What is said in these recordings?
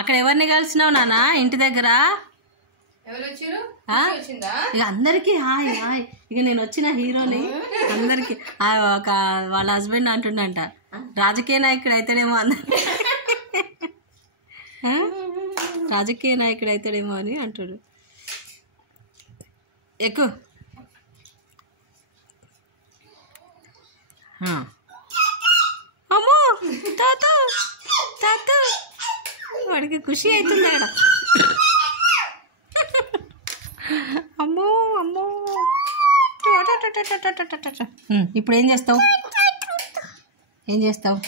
అక్కడ ఎవరిని కలిసినావు నాన్న ఇంటి దగ్గర? ఇక అందరికి హాయ్ హాయ్. ఇక నేను వచ్చిన హీరోని అందరికి ఒక వాళ్ళ హస్బెండ్ అంటుండంట రాజకీయ నాయకుడు అవుతాడేమో రాజకీయ నాయకుడు అవుతాడేమో అని అంటాడు. ఎక్కువ అమ్మో తాత తాత వాడికి ఖుషి అవుతుంది అక్కడ. అమ్మో అమ్మో ఇప్పుడు ఏం చేస్తావు? ఏం చేస్తావు?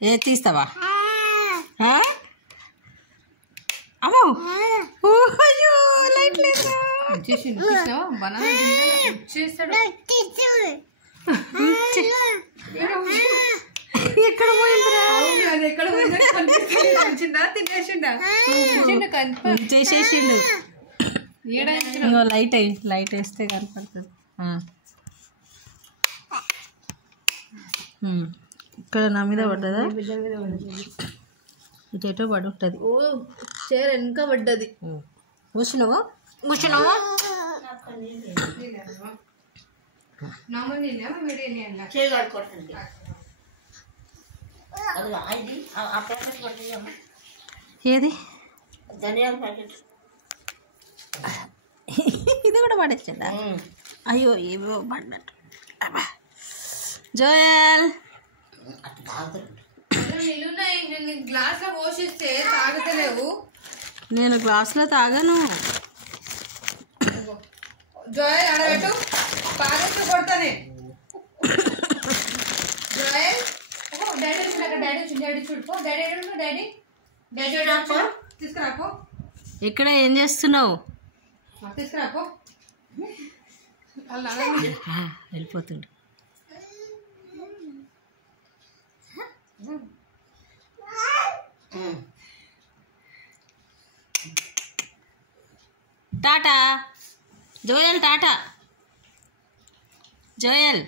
ఏ తీస్తావా? అమ్మో అయ్యో లైట్ లేదు. ఎక్కడ చేసేసిండు. లైట్ లైట్ వేస్తే కనపడుతుంది. ఇక్కడ నా మీద పడ్డదా? ఇటేటో పడి ఉంటుంది. చీర వెనక పడ్డది. కూర్చున్నావా? కూర్చున్నావా? ఏది ధనియాల ప్యాకెట్ ఇది కూడా పడేచ్చా? అయ్యో ఏమో పడినట్టు. జోయల్ గ్లాస్ లో పోషిస్తే తాగుతలేవు. నేను గ్లాస్లో తాగాను. జోయల్ అడగట్టు పారేసి కొడతానే. జోయల్ డాడీ వచ్చింది. డాడీ చూడుకో. డాడీ తీసుకురాపో. ఇక్కడ ఏం చేస్తున్నావు? తీసుకురాపో. వెళ్ళిపోతుండు. టాటా జోయల్, టాటా జోయల్,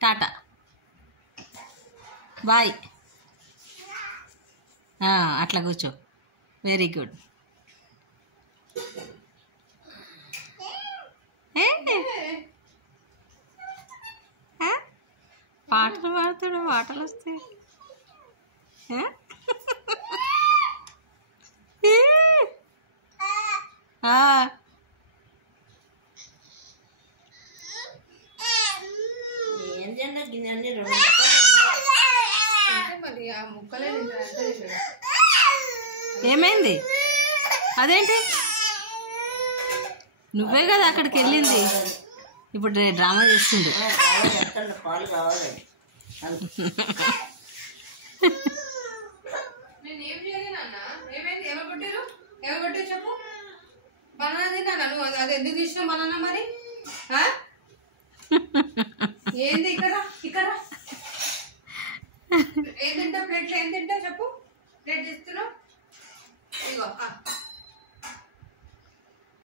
టాటా బాయ్. అట్లా కూర్చో. Very good. పాటలు పాడుతాడు, పాటలు వస్తాయి. ఏమైంది? అదేంటి నువ్వే కదా అక్కడికి వెళ్ళింది. ఇప్పుడు డ్రామా చేస్తుండు. చెప్పు. బనానా తిన్నా నువ్వు? అది ఎందుకు తీసినావు బనానా మరి? ఏంది ఇక్కడ ఏం తింటావు? ప్లేట్లో ఏం తింటావు చెప్పు. ప్లేట్ తీస్తున్నావు. ఇగో